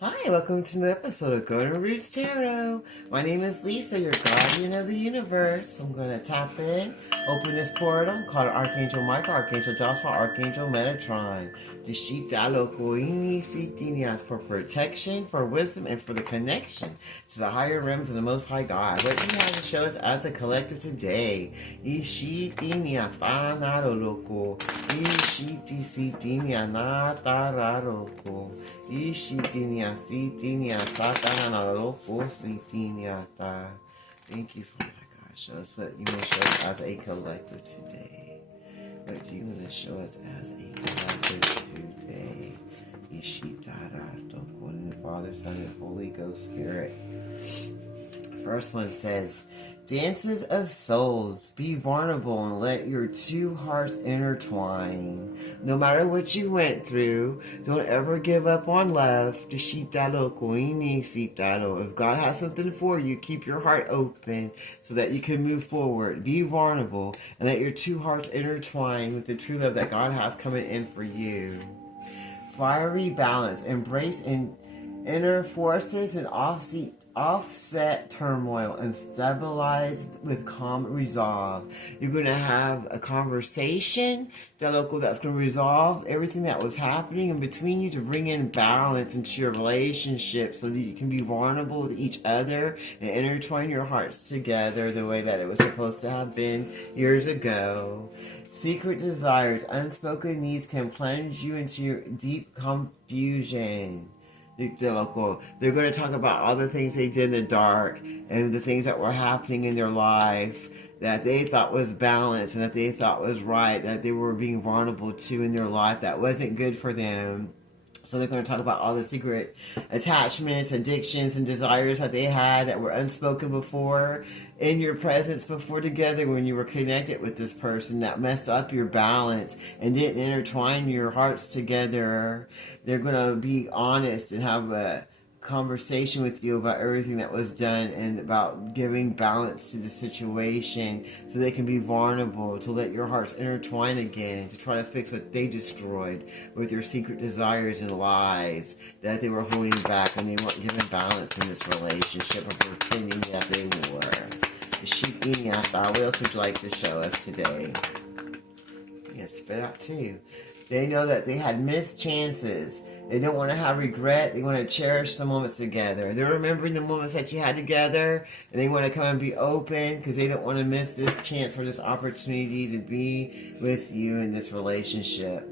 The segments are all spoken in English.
Hi, welcome to another episode of Golden Roots Tarot. My name is Lisa, your guardian of the universe. I'm going to tap in, open this portal, call it Archangel Michael, Archangel Joshua, Archangel Metatron. For protection, for wisdom, and for the connection to the higher realms of the Most High God. What you have to show us as a collective today. Thank you, Father God. Show us what you want to show us as a collective today. What you want to show us as a collective today. Father, Son, and Holy Ghost Spirit. First one says, dances of souls, be vulnerable and let your two hearts intertwine. No matter what you went through, don't ever give up on love. If God has something for you, keep your heart open so that you can move forward. Be vulnerable and let your two hearts intertwine with the true love that God has coming in for you. Fiery balance, embrace inner forces and offset turmoil and stabilize with calm resolve. You're going to have a conversation that's going to resolve everything that was happening in between you to bring in balance into your relationship so that you can be vulnerable with each other and intertwine your hearts together the way that it was supposed to have been years ago. Secret desires, unspoken needs can plunge you into deep confusion. They're going to talk about all the things they did in the dark and the things that were happening in their life that they thought was balanced and that they thought was right, that they were being vulnerable to in their life that wasn't good for them. So they're going to talk about all the secret attachments, addictions, and desires that they had that were unspoken before in your presence before together when you were connected with this person that messed up your balance and didn't intertwine your hearts together. They're going to be honest and have a conversation with you about everything that was done and about giving balance to the situation so they can be vulnerable, to let your hearts intertwine again, to try to fix what they destroyed with your secret desires and lies that they were holding back and they weren't giving balance in this relationship or pretending that they were. The sheep eating after. What else would you like to show us today? Yes, spit out too. They know that they had missed chances. They don't want to have regret. They want to cherish the moments together. They're remembering the moments that you had together, and they want to come and be open because they don't want to miss this chance or this opportunity to be with you in this relationship.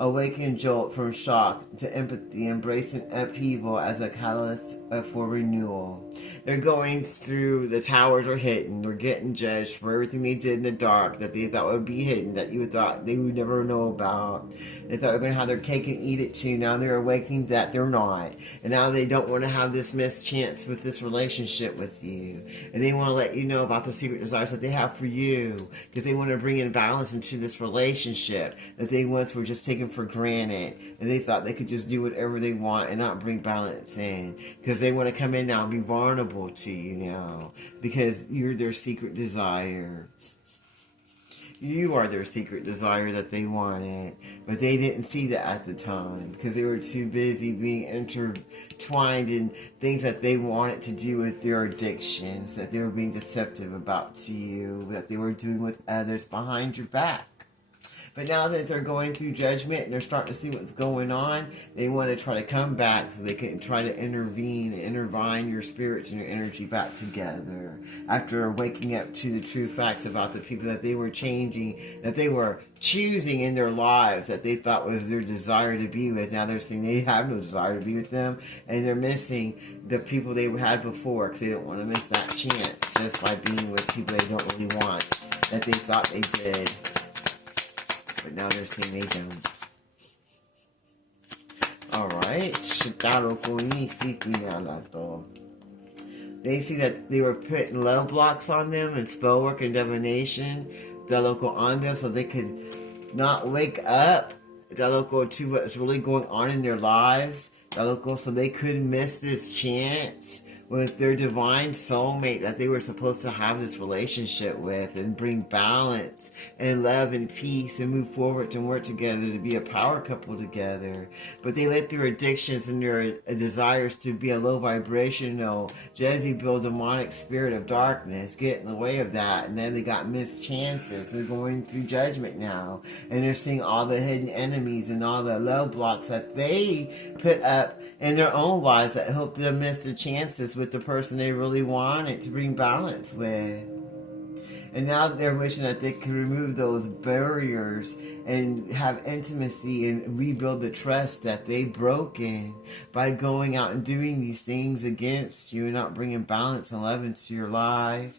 Awaken jolt from shock to empathy, embracing upheaval as a catalyst for renewal. They're going through, the towers are hidden, they're getting judged for everything they did in the dark that they thought would be hidden, that you thought they would never know about. They thought they were going to have their cake and eat it too. Now they're awakening that they're not. And now they don't want to have this missed chance with this relationship with you. And they want to let you know about the secret desires that they have for you because they want to bring in balance into this relationship that they once were just taking for granted, and they thought they could just do whatever they want and not bring balance in because they want to come in now and be vulnerable to you now because you're their secret desire. You are their secret desire that they wanted, but they didn't see that at the time because they were too busy being intertwined in things that they wanted to do with their addictions, that they were being deceptive about to you, that they were doing with others behind your back. But now that they're going through judgment and they're starting to see what's going on, they want to try to come back so they can try to intervene and intervine your spirits and your energy back together. After waking up to the true facts about the people that they were changing, that they were choosing in their lives, that they thought was their desire to be with. Now they're saying they have no desire to be with them, and they're missing the people they had before because they don't want to miss that chance just by being with people they don't really want, that they thought they did. But now they're saying they don't. Alright. They see that they were putting love blocks on them and spell work and divination on them so they could not wake up to what's really going on in their lives. So they couldn't miss this chance with their divine soulmate that they were supposed to have this relationship with, and bring balance and love and peace and move forward and work together to be a power couple together. But they let their addictions and their desires to be a low vibrational Jezebel demonic spirit of darkness get in the way of that, and then they got missed chances. They're going through judgment now, and they're seeing all the hidden enemies and all the low blocks that they put up in their own lives that helped them miss the chances with the person they really wanted to bring balance with. And now they're wishing that they could remove those barriers and have intimacy and rebuild the trust that they've broken by going out and doing these things against you and not bringing balance and love into your life.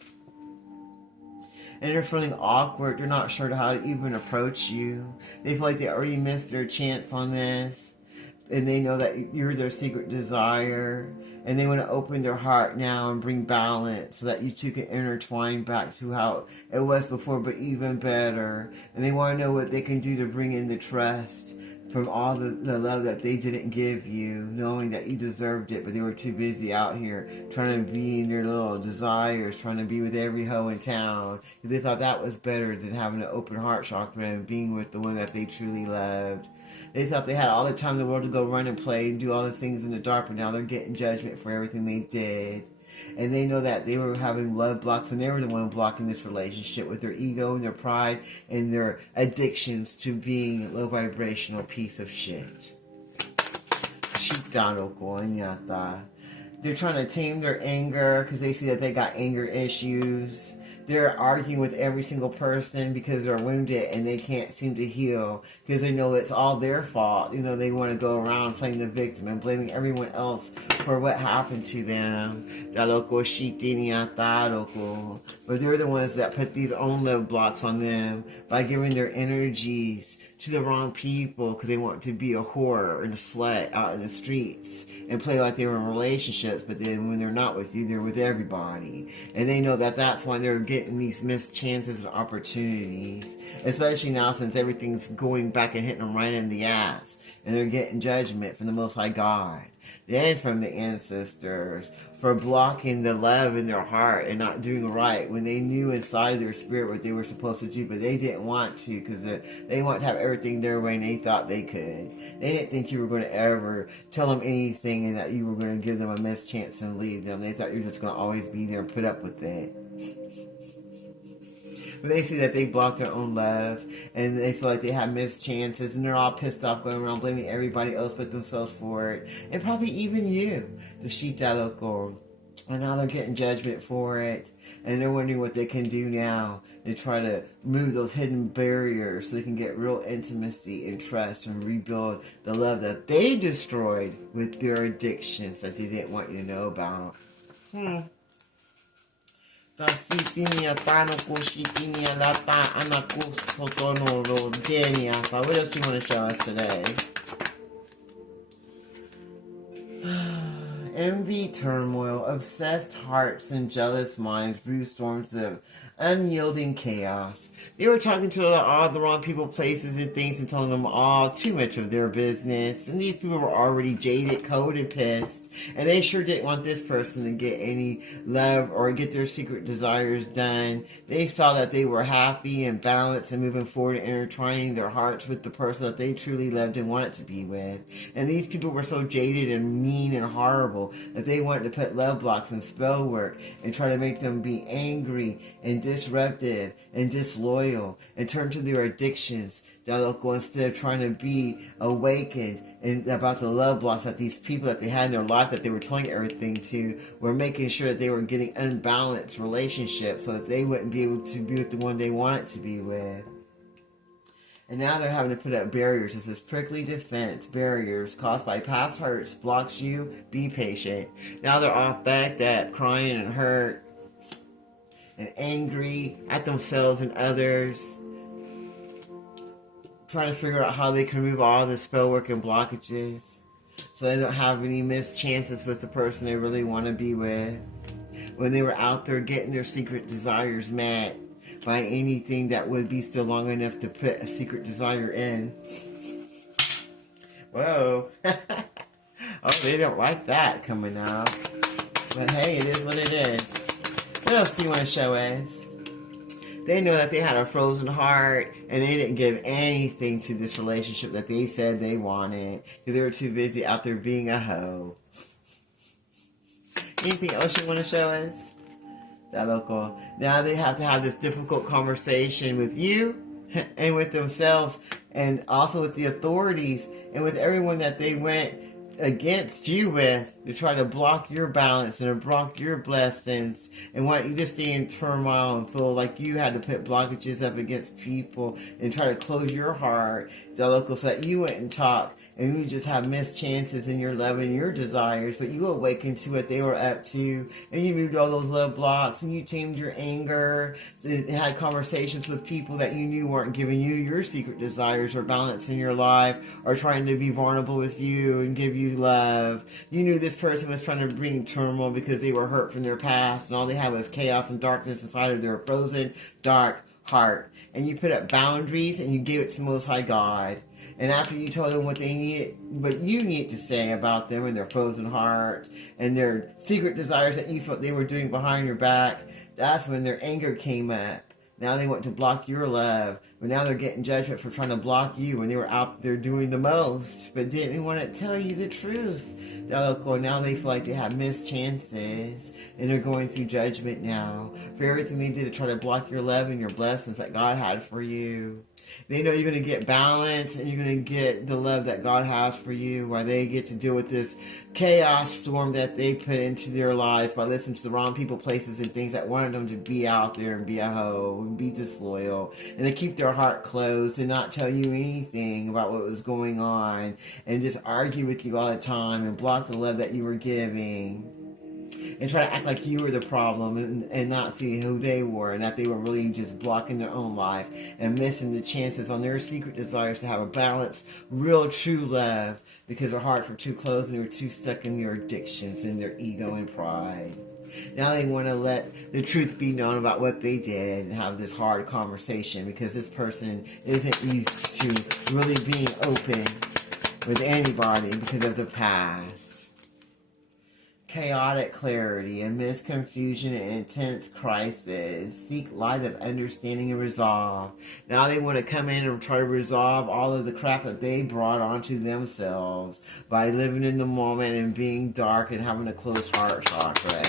And they're feeling awkward. They're not sure how to even approach you. They feel like they already missed their chance on this. And they know that you're their secret desire. And they want to open their heart now and bring balance so that you two can intertwine back to how it was before, but even better. And they want to know what they can do to bring in the trust from all the love that they didn't give you, knowing that you deserved it, but they were too busy out here trying to be in their little desires, trying to be with every hoe in town, because they thought that was better than having an open heart chakra and being with the one that they truly loved. They thought they had all the time in the world to go run and play and do all the things in the dark, but now they're getting judgment for everything they did. And they know that they were having love blocks, and they were the one blocking this relationship with their ego and their pride and their addictions to being a low vibrational piece of shit. They're trying to tame their anger because they see that they got anger issues. They're arguing with every single person because they're wounded and they can't seem to heal because they know it's all their fault. You know, they want to go around playing the victim and blaming everyone else for what happened to them. But they're the ones that put these own love blocks on them by giving their energies to the wrong people because they want to be a whore and a slut out in the streets and play like they were in relationships, but then when they're not with you, they're with everybody. And they know that that's why they're getting these missed chances and opportunities, especially now since everything's going back and hitting them right in the ass, and they're getting judgment from the Most High God and from the ancestors for blocking the love in their heart and not doing right when they knew inside their spirit what they were supposed to do, but they didn't want to because they want to have everything their way and they thought they could. They didn't think you were going to ever tell them anything and that you were going to give them a missed chance and leave them. They thought you were just going to always be there and put up with it. But they see that they blocked their own love and they feel like they have missed chances and they're all pissed off going around blaming everybody else but themselves for it. And probably even you, the Shita Loco. And now they're getting judgment for it. And they're wondering what they can do now to try to move those hidden barriers so they can get real intimacy and trust and rebuild the love that they destroyed with their addictions that they didn't want you to know about. What else do you want to show us today? Envy, turmoil, obsessed hearts, and jealous minds brew storms of unyielding chaos. They were talking to all the wrong people, places, and things and telling them all too much of their business. And these people were already jaded, cold, and pissed. And they sure didn't want this person to get any love or get their secret desires done. They saw that they were happy and balanced and moving forward and intertwining their hearts with the person that they truly loved and wanted to be with. And these people were so jaded and mean and horrible that they wanted to put love blocks and spell work and try to make them be angry and disruptive and disloyal and turn to their addictions instead of trying to be awakened and about the love blocks that these people that they had in their life that they were telling everything to were making sure that they were getting unbalanced relationships so that they wouldn't be able to be with the one they wanted to be with. And now they're having to put up barriers. This is prickly defense barriers caused by past hurts. Blocks you. Be patient. Now they're off back that crying and hurt and angry at themselves and others. Trying to figure out how they can remove all the spell work and blockages so they don't have any missed chances with the person they really want to be with. When they were out there getting their secret desires met by anything that would be still long enough to put a secret desire in. Whoa. Oh, they don't like that coming out. But hey, it is what it is. What else do you want to show us? They know that they had a frozen heart and they didn't give anything to this relationship that they said they wanted because they were too busy out there being a hoe. Anything else you want to show us? That local. Now they have to have this difficult conversation with you and with themselves and also with the authorities and with everyone that they went against you with to try to block your balance and to block your blessings and want you to stay in turmoil and feel like you had to put blockages up against people and try to close your heart, the local, so that you wouldn't talk and you just have missed chances in your love and your desires, but you awakened to what they were up to and you moved all those love blocks and you tamed your anger and had conversations with people that you knew weren't giving you your secret desires or balance in your life or trying to be vulnerable with you and give you love. You knew this person was trying to bring turmoil because they were hurt from their past and all they had was chaos and darkness inside of their frozen, dark heart. And you put up boundaries and you gave it to the Most High God. And after you told them what they needed, what you need to say about them and their frozen heart and their secret desires that you felt they were doing behind your back, that's when their anger came up. Now they want to block your love, but now they're getting judgment for trying to block you when they were out there doing the most, but didn't want to tell you the truth. Now they feel like they have missed chances, and they're going through judgment now for everything they did to try to block your love and your blessings that God had for you. They know you're going to get balance and you're going to get the love that God has for you while they get to deal with this chaos storm that they put into their lives by listening to the wrong people, places, and things that wanted them to be out there and be a hoe and be disloyal and to keep their heart closed and not tell you anything about what was going on and just argue with you all the time and block the love that you were giving. And try to act like you were the problem and not see who they were and that they were really just blocking their own life and missing the chances on their secret desires to have a balanced, real, true love because their hearts were too closed and they were too stuck in their addictions and their ego and pride. Now they want to let the truth be known about what they did and have this hard conversation because this person isn't used to really being open with anybody because of the past. Chaotic clarity, amidst confusion and intense crisis, seek light of understanding and resolve. Now they want to come in and try to resolve all of the crap that they brought onto themselves by living in the moment and being dark and having a closed heart chakra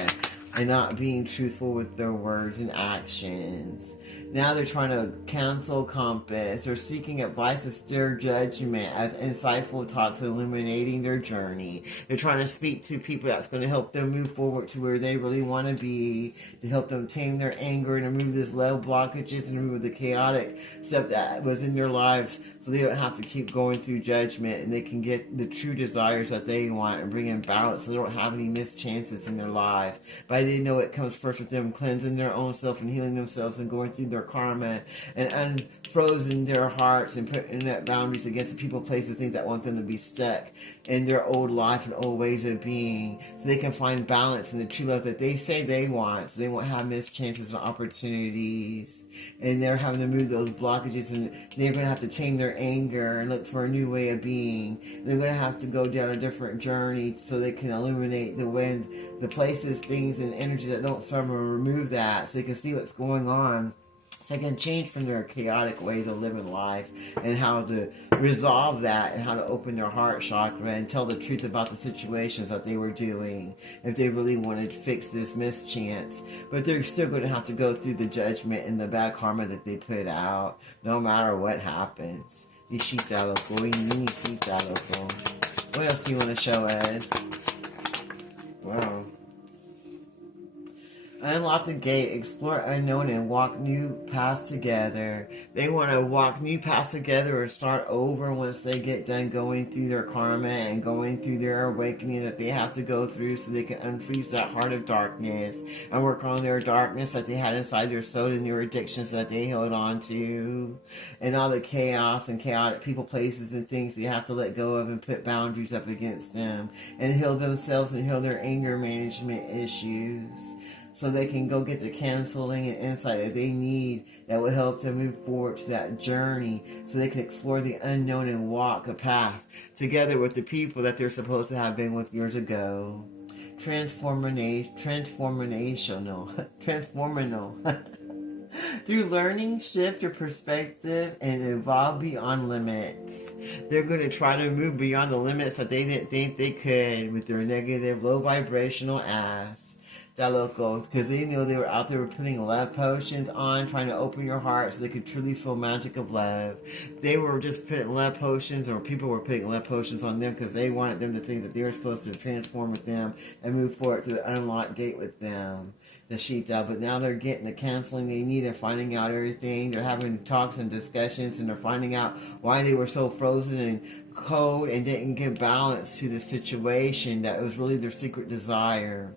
and not being truthful with their words and actions. Now they're trying to cancel compass or seeking advice to steer judgment as insightful talks illuminating their journey. They're trying to speak to people that's going to help them move forward to where they really want to be, to help them tame their anger and remove this low blockages and remove the chaotic stuff that was in their lives so they don't have to keep going through judgment and they can get the true desires that they want and bring in balance so they don't have any missed chances in their life. But I didn't know it comes first with them cleansing their own self and healing themselves and going through their karma and unfrozen their hearts and putting up boundaries against the people, places, things that want them to be stuck in their old life and old ways of being so they can find balance in the true love that they say they want so they won't have missed chances and opportunities. And they're having to move those blockages and they're going to have to tame their anger and look for a new way of being. They're going to have to go down a different journey so they can illuminate the wind, the places, things, and energies that don't serve them and remove that so they can see what's going on. So they can change from their chaotic ways of living life and how to resolve that and how to open their heart chakra and tell the truth about the situations that they were doing if they really wanted to fix this mischance. But they're still going to have to go through the judgment and the bad karma that they put out no matter what happens. What else do you want to show us? Wow. Unlock the gate, explore unknown, and walk new paths together. They want to walk new paths together or start over once they get done going through their karma and going through their awakening that they have to go through so they can unfreeze that heart of darkness and work on their darkness that they had inside their soul and their addictions that they held on to and all the chaos and chaotic people, places, and things they have to let go of and put boundaries up against them and heal themselves and heal their anger management issues. So they can go get the counseling and insight that they need that will help them move forward to that journey so they can explore the unknown and walk a path together with the people that they're supposed to have been with years ago. transformational. Through learning, shift your perspective and evolve beyond limits. They're going to try to move beyond the limits that they didn't think they could with their negative, low vibrational ass. That loco, because they knew they were out there putting love potions on, trying to open your heart so they could truly feel magic of love. They were just putting love potions, or people were putting love potions on them because they wanted them to think that they were supposed to transform with them and move forward to the unlocked gate with them, the sheepdog. But now they're getting the counseling they need and finding out everything. They're having talks and discussions, and they're finding out why they were so frozen and cold and didn't give balance to the situation. That was really their secret desire.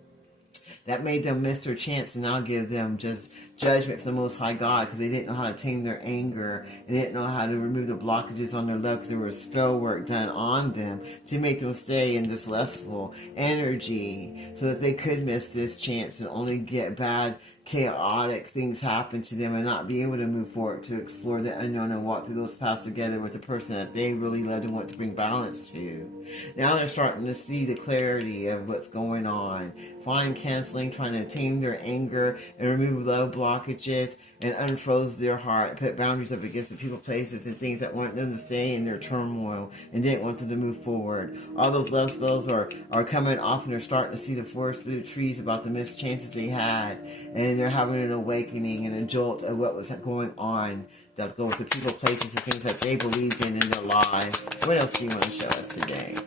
That made them miss their chance, and I'll give them just judgment from the Most High God, because they didn't know how to tame their anger, and they didn't know how to remove the blockages on their love, because there was spell work done on them to make them stay in this lustful energy, so that they could miss this chance and only get bad, chaotic things happen to them and not be able to move forward to explore the unknown and walk through those paths together with the person that they really love and want to bring balance to. Now they're starting to see the clarity of what's going on. Find counseling, trying to tame their anger and remove love blockages and unfroze their heart. Put boundaries up against the people, places, and things that want them to stay in their turmoil and didn't want them to move forward. All those love spells are coming off, and they're starting to see the forest through the trees about the missed chances they had. And they're having an awakening and a jolt of what was going on. That goes to people, places, and things that they believed in their lives. What else do you want to show us today?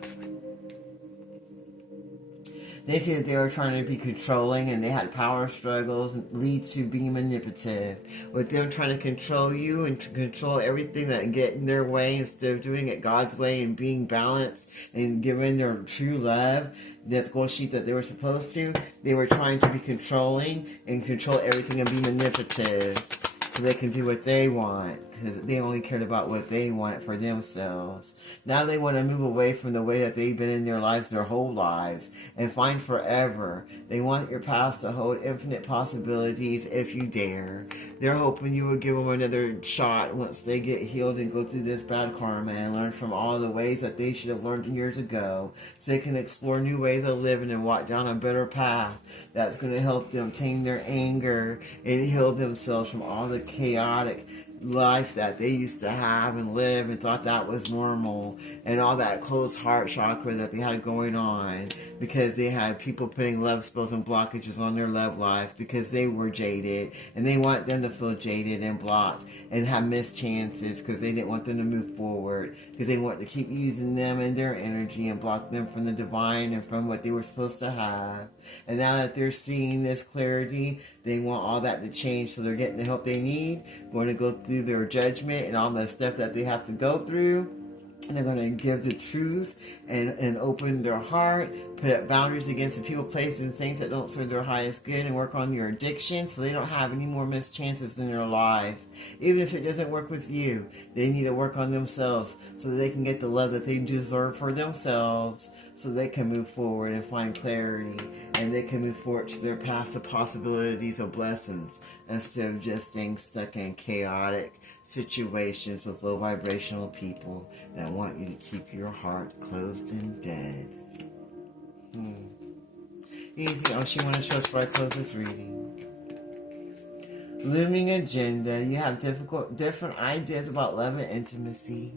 They see that they were trying to be controlling, and they had power struggles and lead to being manipulative. With them trying to control you and to control everything that get in their way instead of doing it God's way and being balanced and giving their true love, that gold sheet that they were supposed to, they were trying to be controlling and control everything and be manipulative so they can do what they want, because they only cared about what they wanted for themselves. Now they want to move away from the way that they've been in their lives their whole lives and find forever. They want your past to hold infinite possibilities if you dare. They're hoping you will give them another shot once they get healed and go through this bad karma and learn from all the ways that they should have learned years ago, so they can explore new ways of living and walk down a better path that's going to help them tame their anger and heal themselves from all the chaotic life that they used to have and live and thought that was normal, and all that closed heart chakra that they had going on because they had people putting love spells and blockages on their love life because they were jaded, and they want them to feel jaded and blocked and have missed chances because they didn't want them to move forward, because they want to keep using them and their energy and block them from the divine and from what they were supposed to have. And now that they're seeing this clarity, they want all that to change, so they're getting the help they need, going to go through their judgment and all the stuff that they have to go through, and they're going to give the truth and open their heart, put up boundaries against the people, places, and things that don't serve their highest good, and work on your addiction so they don't have any more missed chances in their life. Even if it doesn't work with you, they need to work on themselves so that they can get the love that they deserve for themselves, so they can move forward and find clarity, and they can move forward to their past of possibilities of blessings instead of just staying stuck in chaotic situations with low vibrational people that want you to keep your heart closed and dead. Anything else you want to show us before I close this reading? Looming agenda. You have different ideas about love and intimacy.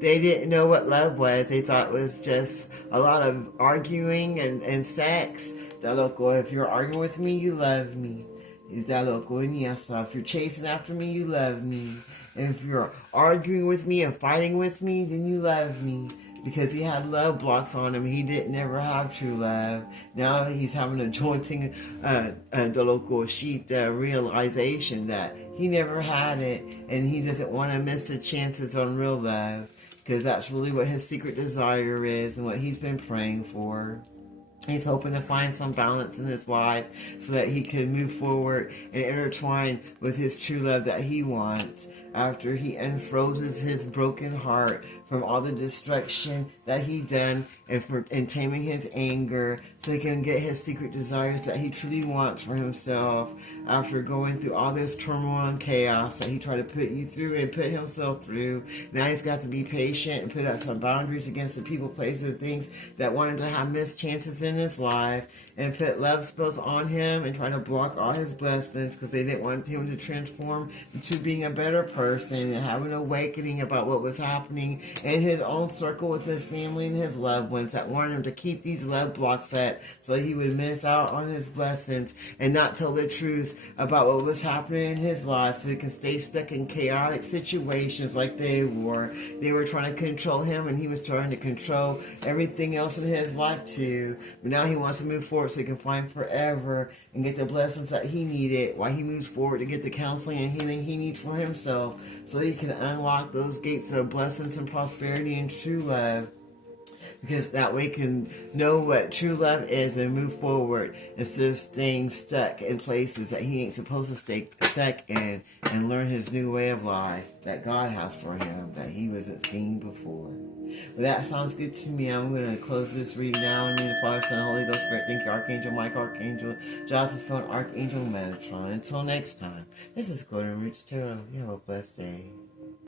They didn't know what love was. They thought it was just a lot of arguing and sex. If you're arguing with me, you love me. If you're chasing after me, you love me. If you're arguing with me and fighting with me, then you love me. Because he had love blocks on him. He didn't ever have true love. Now he's having a jolting realization that he never had it, and he doesn't want to miss the chances on real love, because that's really what his secret desire is and what he's been praying for. He's hoping to find some balance in his life so that he can move forward and intertwine with his true love that he wants. after he unfrozen his broken heart from all the destruction that he done, and taming his anger so he can get his secret desires that he truly wants for himself, after going through all this turmoil and chaos that he tried to put you through and put himself through. Now he's got to be patient and put up some boundaries against the people, places, and things that wanted to have missed chances in his life, and put love spells on him and try to block all his blessings because they didn't want him to transform into being a better person and have an awakening about what was happening in his own circle with his family and his loved ones, that wanted him to keep these love blocks set so that he would miss out on his blessings and not tell the truth about what was happening in his life, so he can stay stuck in chaotic situations like they were. They were trying to control him, and he was trying to control everything else in his life too. But now he wants to move forward so he can find forever and get the blessings that he needed while he moves forward to get the counseling and healing he needs for himself, so he can unlock those gates of blessings and prosperity and true love. Because that way he can know what true love is and move forward instead of staying stuck in places that he ain't supposed to stay stuck in, and learn his new way of life that God has for him that he wasn't seeing before. Well, that sounds good to me. I'm going to close this reading now. In the name of the Father, Son, and Holy Ghost Spirit. Thank you, Archangel Michael, Archangel Joseph, Archangel Metatron. Until next time, this is Golden Roots Tarot. You have a blessed day.